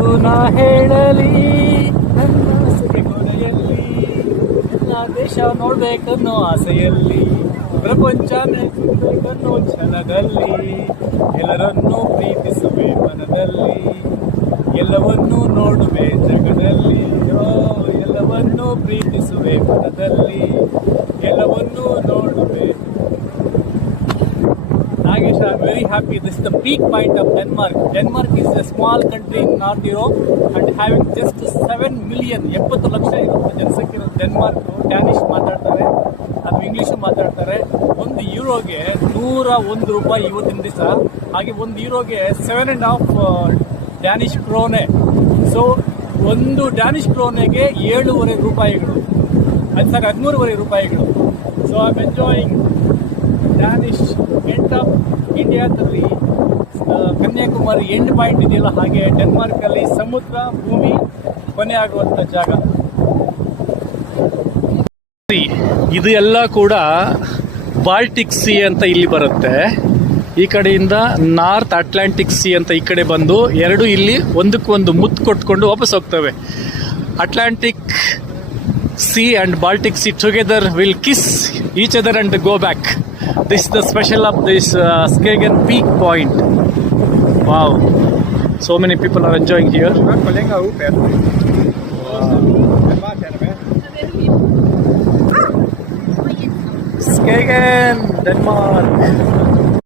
ಎಂದು ನಾ ಹೇಳಲಿ ನನ್ನ ಸಿರಿಮನೆಯಲ್ಲಿ ಎಲ್ಲ ದೇಶ ನೋಡ್ಬೇಕನ್ನೋ ಆಸೆಯಲ್ಲಿ ಪ್ರಪಂಚನೇ ಸುತ್ತಬೇಕನ್ನೋ ಛಲದಲ್ಲಿ ಎಲ್ಲರನ್ನೂ ಪ್ರೀತಿಸುವೆ ಮನದಲ್ಲಿ ಎಲ್ಲವನ್ನೂ ನೋಡುವೆ ಜಗದಲ್ಲಿ ಎಲ್ಲವನ್ನೂ ಪ್ರೀತಿಸುವೆ ಮನದಲ್ಲಿ ಎಲ್ಲವನ್ನೂ ನೋಡುವೆ. Nagesh, I'm very happy. This is the peak point of Denmark. Denmark is a small country in North Europe and having just 7 million, 70 lakh ಇರುತ್ತೆ ಜನಸಂಖ್ಯೆ ಇರೋದು ಡೆನ್ಮಾರ್ಕ್. ಡ್ಯಾನಿಷ್ ಮಾತಾಡ್ತಾರೆ, ಅದು ಇಂಗ್ಲೀಷ್ ಮಾತಾಡ್ತಾರೆ. ಒಂದು ಯೂರೋಗೆ 101 ರೂಪಾಯಿ ಇವತ್ತಿನ ದಿವಸ. ಹಾಗೆ ಒಂದು ಯೂರೋಗೆ 7.5 ಡ್ಯಾನಿಷ್ ಕ್ರೋನೆ. ಸೊ ಒಂದು ಡ್ಯಾನಿಷ್ ಕ್ರೋನೆಗೆ 7.5 ರೂಪಾಯಿಗಳು, ಅದು ಸರ್ 13.5 ರೂಪಾಯಿಗಳು. So I am enjoying Danish end of ಇಂಡಿಯಾದಲ್ಲಿ ಕನ್ಯಾಕುಮಾರಿ ಎಂಡ್ ಪಾಯಿಂಟ್ ಇದೆಯಲ್ಲ, ಹಾಗೆ ಡೆನ್ಮಾರ್ಕಲ್ಲಿ ಸಮುದ್ರ ಭೂಮಿ ಕೊನೆ ಆಗುವಂಥ ಜಾಗ. ಇದು ಎಲ್ಲ ಕೂಡ ಬಾಲ್ಟಿಕ್ ಸಿ ಅಂತ ಇಲ್ಲಿ ಬರುತ್ತೆ. ಈ ಕಡೆಯಿಂದ ನಾರ್ತ್ ಅಟ್ಲಾಂಟಿಕ್ ಸಿ ಅಂತ ಈ ಕಡೆ ಬಂದು ಎರಡು ಇಲ್ಲಿ ಒಂದಕ್ಕೊಂದು ಮುತ್ತು ಕೊಟ್ಕೊಂಡು ವಾಪಸ್ ಹೋಗ್ತವೆ. Atlantic C and Baltic C together will kiss each other and go back. This is the special of this Skagen Peak Point. Wow, so many people are enjoying here. Skagen, Denmark.